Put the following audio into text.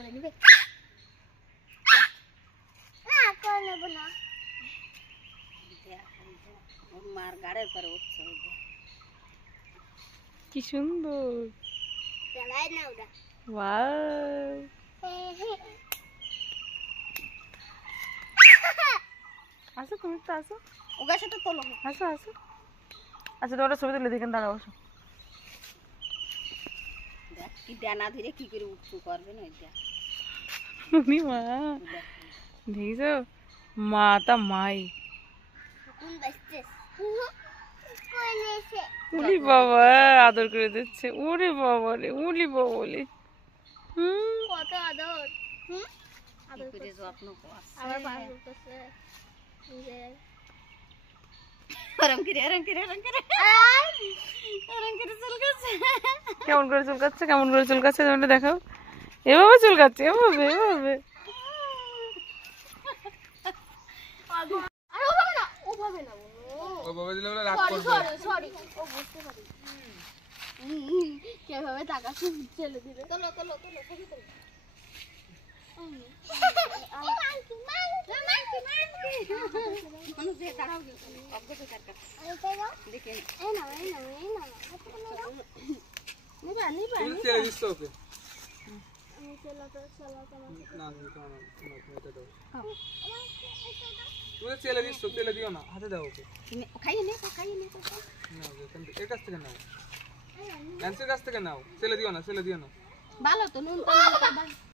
করে দিবে না করে নেব না ওর মার গাড়ের পরে উঠছে কি সুন্দর চালাই না ওটা ওয়াও আসো তুমি তো আসো ও গাছে তো তোলো আসো আসো আচ্ছা তোমরা ছবি তুলে দেখেন দাঁড়াও আসো দেখ কি ডানা ধরে কি করে উঠছু করবে না ওইটা উনি মা দেখছো মা তা মাই কোন বাসছে কোন এসে উলি বাবা আদর করে দিচ্ছে ওরে বাবা রে উলি বাবা রে কত আদর আদর করে যত্ন করছে আমার পাশ করতেছে আরাম করে কেমন করে চুলকাচ্ছে তোমরা দেখাও এভাবে চুলকাচ্ছে এভাবে কিভাবে তাকাচ্ছে ছেলে দিলে চলো ছবি করো তেলে দিও না হাতে দাও ওকে খাইয়ে নে এর কাছ থেকে নাও ন্যান্সির কাছ থেকে নাও তেলে দিও না ভালো তো নুন